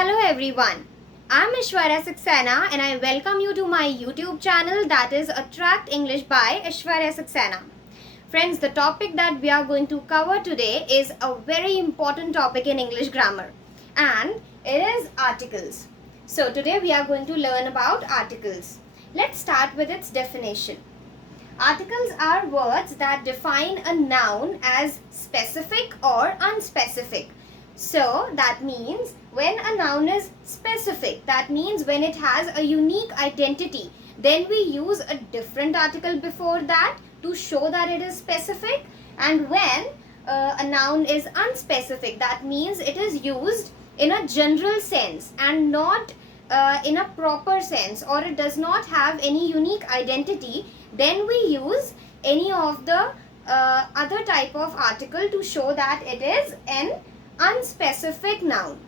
Hello everyone, I'm Ishwarya Saxena and I welcome you to my YouTube channel, that is Attract English by Ishwarya Saxena. Friends, the topic that we are going to cover today is a very important topic in English grammar, and it is articles. So today we are going to learn about articles. Let's start with its definition. Articles are words that define a noun as specific or unspecific. So that means when a noun is specific, that means when it has a unique identity, then we use a different article before that to show that it is specific. And when a noun is unspecific, that means it is used in a general sense and not in a proper sense, or it does not have any unique identity, then we use any of the other type of article to show that it is an unspecific noun.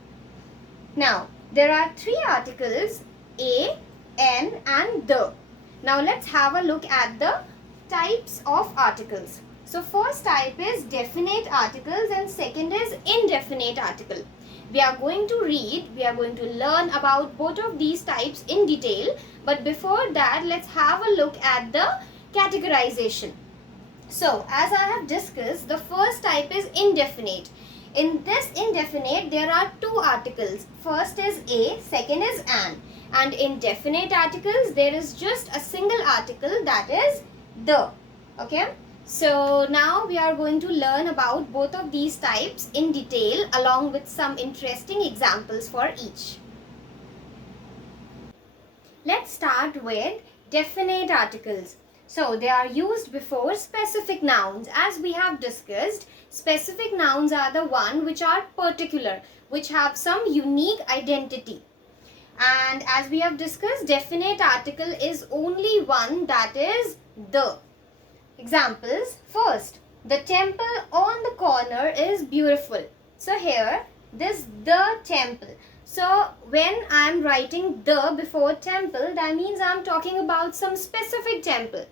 Now, there are three articles, a, an and the. Now, let's have a look at the types of articles. So, first type is definite articles and second is indefinite article. We are going to learn about both of these types in detail. But before that, let's have a look at the categorization. So, as I have discussed, the first type is indefinite. In this indefinite, there are two articles. First is a, second is an. And in definite articles, there is just a single article, that is the. Okay. So now we are going to learn about both of these types in detail along with some interesting examples for each. Let's start with definite articles. So they are used before specific nouns. As we have discussed, specific nouns are the one which are particular, which have some unique identity. And as we have discussed, definite article is only one, that is the. Examples. First, the temple on the corner is beautiful. So here, this the temple. So when I am writing the before temple, that means I am talking about some specific temple.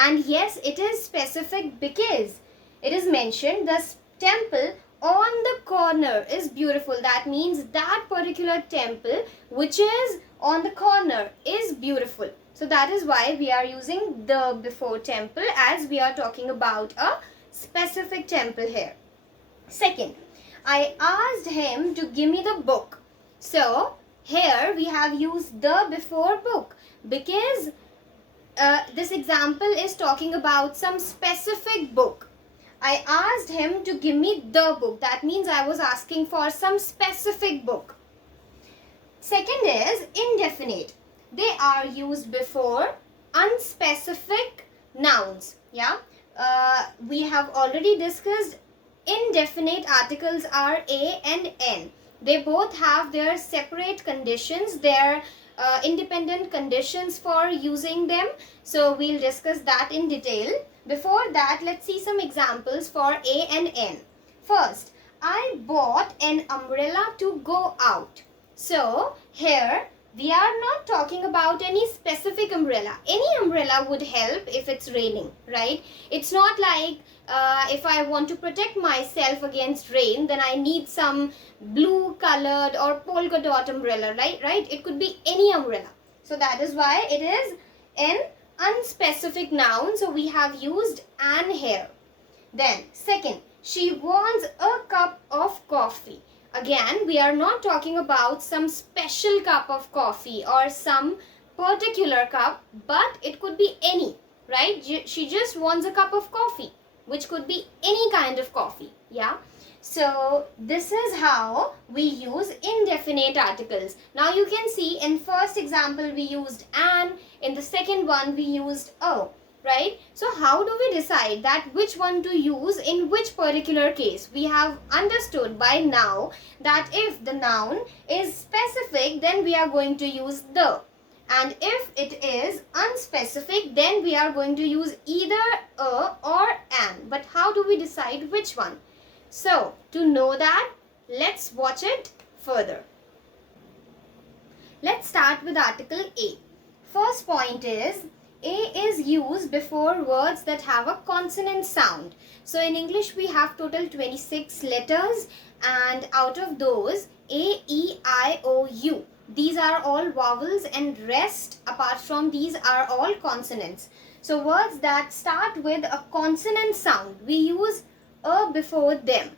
And yes, it is specific because it is mentioned the temple on the corner is beautiful. That means that particular temple which is on the corner is beautiful. So that is why we are using the before temple, as we are talking about a specific temple here. Second, I asked him to give me the book. So here we have used the before book because this example is talking about some specific book. I asked him to give me the book. That means I was asking for some specific book. Second is indefinite. They are used before unspecific nouns. Yeah. We have already discussed indefinite articles are a and n. They both have their separate conditions, their independent conditions for using them. So we'll discuss that in detail. Before that, let's see some examples for a and n. First, I bought an umbrella to go out. So here we are not talking about any specific umbrella. Any umbrella would help if it's raining, right? It's not like if I want to protect myself against rain, then I need some blue colored or polka dot umbrella, right? It could be any umbrella. So that is why it is an unspecific noun. So we have used an here. Then second, she wants a cup of coffee. Again, we are not talking about some special cup of coffee or some particular cup, but it could be any, right? She just wants a cup of coffee, which could be any kind of coffee. Yeah. So this is how we use indefinite articles. Now you can see in first example we used an, in the second one we used a. Right? So how do we decide that which one to use in which particular case? We have understood by now that if the noun is specific, then we are going to use the. And if it is unspecific, then we are going to use either a or an. But how do we decide which one? So to know that, let's watch it further. Let's start with article A. First point is, A is used before words that have a consonant sound. So in English we have total 26 letters, and out of those A, E, I, O, U. These are all vowels, and rest apart from these are all consonants. So words that start with a consonant sound, we use a before them.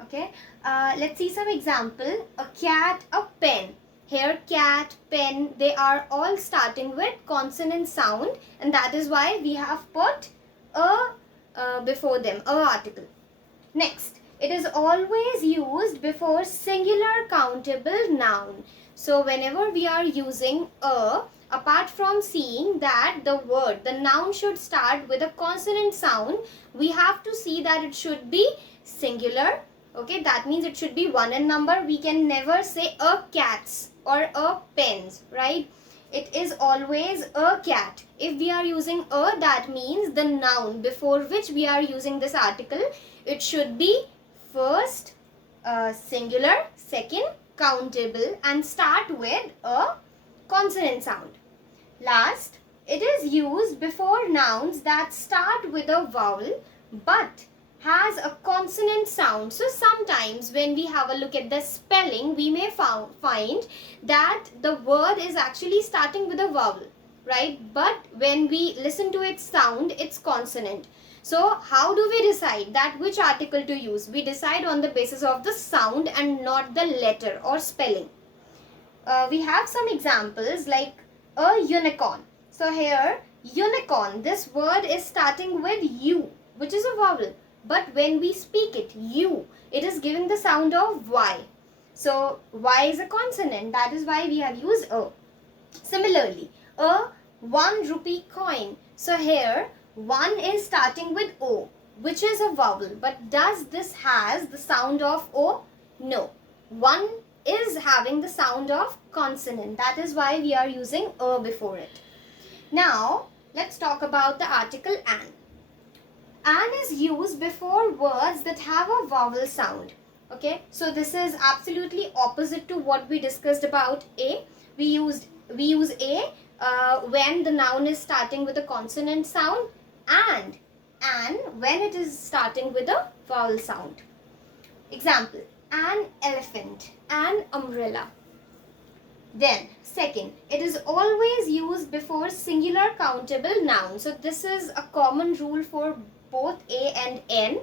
Okay, let's see some example. A cat, a pen. Here cat, pen, they are all starting with consonant sound, and that is why we have put a before them, a article. Next, it is always used before singular countable noun. So whenever we are using a, apart from seeing that the word, the noun should start with a consonant sound, we have to see that it should be singular. Okay, that means it should be one in number. We can never say a cats or a pens, right? It is always a cat. If we are using a, that means the noun before which we are using this article, it should be first singular, second countable, and start with a consonant sound. Last, it is used before nouns that start with a vowel but has a consonant sound. So sometimes when we have a look at the spelling, we may find that the word is actually starting with a vowel, right? But when we listen to its sound, it's consonant. So how do we decide that which article to use? We decide on the basis of the sound and not the letter or spelling. We have some examples like a unicorn. So here, unicorn, this word is starting with U, which is a vowel. But when we speak it, U, it is giving the sound of Y. So Y is a consonant. That is why we have used a. Similarly, a 1 rupee coin. So here, 1 is starting with O, which is a vowel. But does this has the sound of O? No. 1 is having the sound of consonant. That is why we are using a before it. Now, let's talk about the article an. An is used before words that have a vowel sound. Okay, so this is absolutely opposite to what we discussed about a. We use a when the noun is starting with a consonant sound, and an when it is starting with a vowel sound. Example, an elephant, an umbrella. Then, second, it is always used before singular countable noun. So this is a common rule for both A and N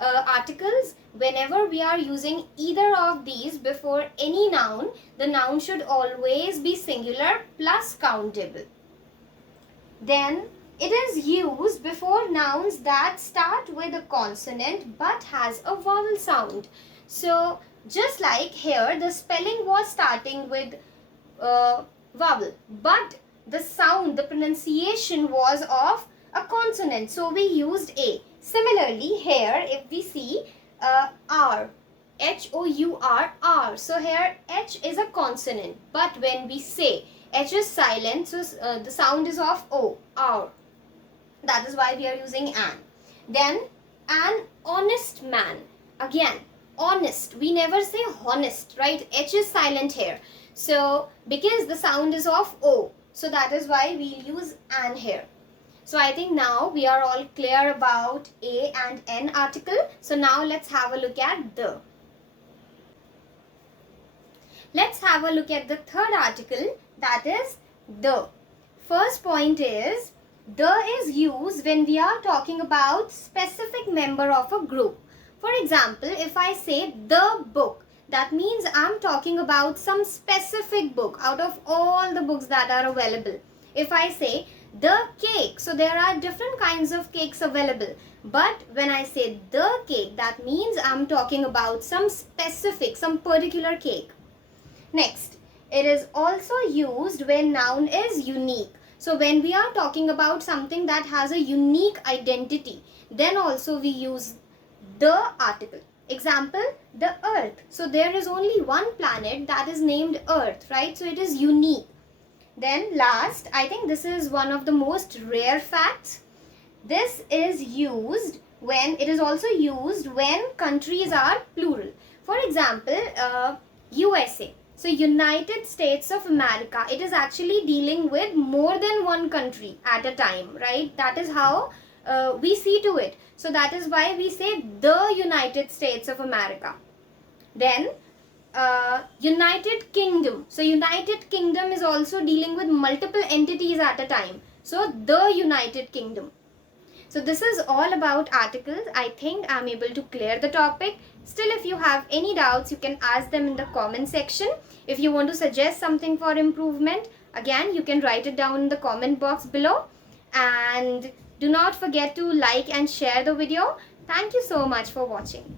articles. Whenever we are using either of these before any noun, the noun should always be singular plus countable. Then it is used before nouns that start with a consonant but has a vowel sound. So just like here, the spelling was starting with vowel, but the sound, the pronunciation was of a consonant, so we used a. Similarly, here if we see R, H-O-U-R, R. So here H is a consonant, but when we say H is silent, so the sound is of O, R. That is why we are using an. Then an honest man. Again, honest. We never say honest, right? H is silent here. So because the sound is of O, so that is why we use an here. So I think now we are all clear about A and N article. So now let's have a look at the. Let's have a look at the third article, that is the. First point is, the is used when we are talking about specific member of a group. For example, if I say the book, that means I'm talking about some specific book out of all the books that are available. If I say the cake, so there are different kinds of cakes available. But when I say the cake, that means I'm talking about some specific, some particular cake. Next, it is also used when noun is unique. So when we are talking about something that has a unique identity, then also we use the article. Example, the earth. So there is only one planet that is named Earth, right? So it is unique. Then last, I think this is one of the most rare facts. This is used when, it is also used when countries are plural. For example, USA. So United States of America, it is actually dealing with more than one country at a time, right? That is how we see to it. So that is why we say the United States of America. Then United Kingdom. So United Kingdom is also dealing with multiple entities at a time. So the United Kingdom. So this is all about articles. I think I'm able to clear the topic. Still, if you have any doubts, you can ask them in the comment section. If you want to suggest something for improvement, again, you can write it down in the comment box below. And do not forget to like and share the video. Thank you so much for watching.